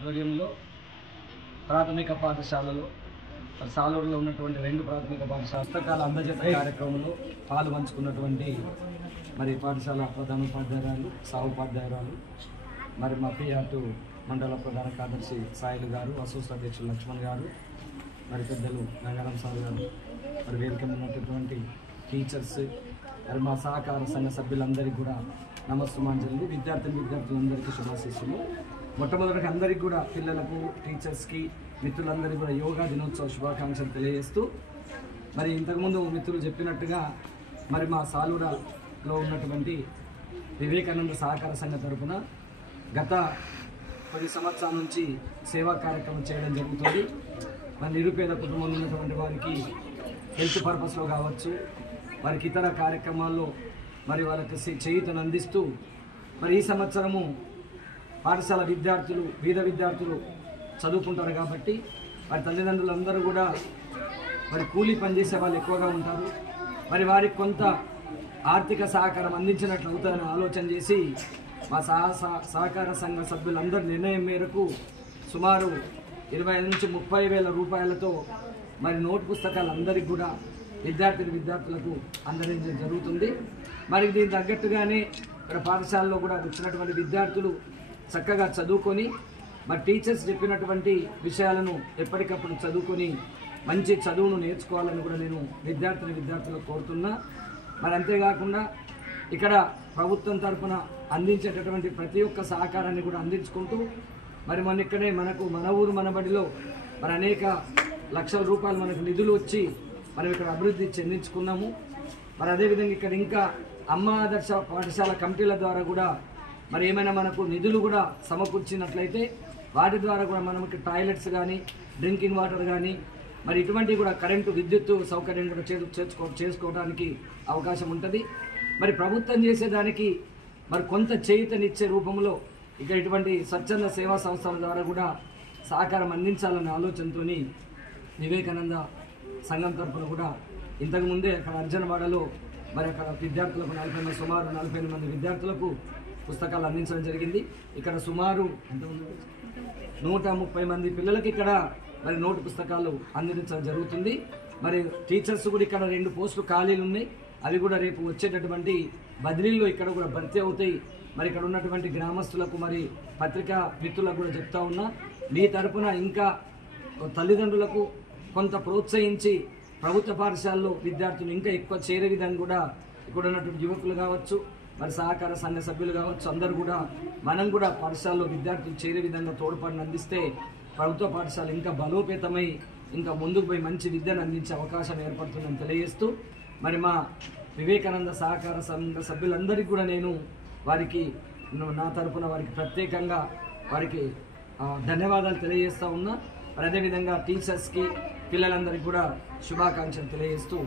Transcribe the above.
ఆధ్వర్యంలో ప్రాథమిక పాఠశాలలో సాలూరులో ఉన్నటువంటి 2 ప్రాథమిక పాఠశాల పుస్తకాల అందజేత కార్యక్రమంలో పాలు పంచుకున్నటువంటి మరి పాఠశాల ప్రధానోపాధ్యాయురాలు సహోపాధ్యాయురాలు మరి మా పిఆర్టు మండల ప్రధాన కార్యదర్శి సాయిలు గారు, అసోసియేట్ అధ్యక్షులు లక్ష్మణ్ గారు, మరి పెద్దలు గంగారాం సార్ గారు, మరి వేదిక ఉన్నటువంటి టీచర్స్, మరి మా సహకార సంఘ సభ్యులందరికీ కూడా నమస్సుమాంజలి. విద్యార్థులందరికీ శుభాశీస్సులు. మొట్టమొదటిగా అందరికీ కూడా పిల్లలకు, టీచర్స్కి, మిత్రులందరికీ కూడా యోగా దినోత్సవ శుభాకాంక్షలు తెలియజేస్తూ, మరి ఇంతకుముందు మిత్రులు చెప్పినట్టుగా మరి మా సాలూరులో ఉన్నటువంటి వివేకానంద సహకార సంఘ తరఫున గత 10 సంవత్సరాల నుంచి సేవా కార్యక్రమం చేయడం జరుగుతుంది. మరి నిరుపేద కుటుంబంలో ఉన్నటువంటి వారికి హెల్త్ పర్పస్లో కావచ్చు, వారికి ఇతర కార్యక్రమాల్లో మరి వాళ్ళకి చేయూతను అందిస్తూ, మరి ఈ సంవత్సరము పాఠశాల విద్యార్థులు, పేద విద్యార్థులు చదువుకుంటారు కాబట్టి వారి తల్లిదండ్రులందరూ కూడా మరి కూలీ పనిచేసే వాళ్ళు ఎక్కువగా ఉంటారు. మరి వారికి కొంత ఆర్థిక సహకారం అందించినట్లు అవుతుందని ఆలోచన చేసి మా సహకార సంఘ సభ్యులందరి నిర్ణయం మేరకు సుమారు 25 నుంచి 30 వేల రూపాయలతో మరి నోట్ పుస్తకాలు అందరికీ కూడా విద్యార్థులకు అందరించడం జరుగుతుంది. మరి దీనికి తగ్గట్టుగానే ఇక్కడ పాఠశాలలో కూడా వచ్చినటువంటి విద్యార్థులు చక్కగా చదువుకొని మరి టీచర్స్ చెప్పినటువంటి విషయాలను ఎప్పటికప్పుడు చదువుకొని మంచి చదువును నేర్చుకోవాలని కూడా నేను విద్యార్థులకు కోరుతున్నా. మరి అంతేకాకుండా ఇక్కడ ప్రభుత్వం తరఫున అందించేటటువంటి ప్రతి ఒక్క సహకారాన్ని కూడా అందించుకుంటూ, మరి ఇక్కడే మన ఊరు మన బడిలో మరి అనేక లక్షల రూపాయలు మనకు నిధులు వచ్చి మనం ఇక్కడ అభివృద్ధి చెందించుకున్నాము. మరి అదేవిధంగా ఇక్కడ ఇంకా అమ్మ ఆదర్శ పాఠశాల కమిటీల ద్వారా కూడా మరి ఏమైనా మనకు నిధులు కూడా సమకూర్చినట్లయితే వాటి ద్వారా కూడా మనం ఇక్కడ టాయిలెట్స్ కానీ, డ్రింకింగ్ వాటర్ కానీ, మరి ఇటువంటివి కూడా కరెంటు విద్యుత్ సౌకర్యం కూడా చేసుకోవడానికి అవకాశం ఉంటుంది. మరి ప్రభుత్వం చేసేదానికి మరి కొంత చేయూతనిచ్చే రూపంలో ఇక్కడ ఇటువంటి స్వచ్ఛంద సేవా సంస్థల ద్వారా కూడా సహకారం అందించాలనే ఆలోచనతో వివేకానంద సంఘం తరఫున కూడా ఇంతకుముందే అక్కడ అర్జనవాడలో మరి అక్కడ విద్యార్థులకు సుమారు 40 మంది విద్యార్థులకు పుస్తకాలు అందించడం జరిగింది. ఇక్కడ సుమారు 130 మంది పిల్లలకి ఇక్కడ మరి నోటు పుస్తకాలు అందించడం జరుగుతుంది. మరి టీచర్స్ కూడా ఇక్కడ 2 పోస్టులు ఖాళీలు ఉన్నాయి. అవి కూడా రేపు వచ్చేటటువంటి బదిలీల్లో ఇక్కడ కూడా భర్తీ అవుతాయి. మరి ఇక్కడ ఉన్నటువంటి గ్రామస్తులకు, మరి పత్రికా మిత్రులకు కూడా చెప్తా ఉన్నా, మీ తరపున ఇంకా తల్లిదండ్రులకు కొంత ప్రోత్సహించి ప్రభుత్వ పాఠశాలలో విద్యార్థులు ఇంకా ఎక్కువ చేరే విధంగా కూడా ఇక్కడ ఉన్నటువంటి యువకులు కావచ్చు, మరి సహకార సంఘ సభ్యులు కావచ్చు, అందరూ కూడా మనం కూడా పాఠశాలలో విద్యార్థులు చేరే విధంగా తోడ్పాటును అందిస్తే ప్రభుత్వ పాఠశాల ఇంకా బలోపేతమై ఇంకా ముందుకు పోయి మంచి విద్యను అందించే అవకాశం ఏర్పడుతుందని తెలియజేస్తూ, మరి మా వివేకానంద సహకార సంఘ సభ్యులందరికీ కూడా నేను వారికి నా తరపున వారికి ప్రత్యేకంగా వారికి ధన్యవాదాలు తెలియజేస్తూ ఉన్నా. మరి అదేవిధంగా టీచర్స్కి, పిల్లలందరికీ కూడా శుభాకాంక్షలు తెలియజేస్తూ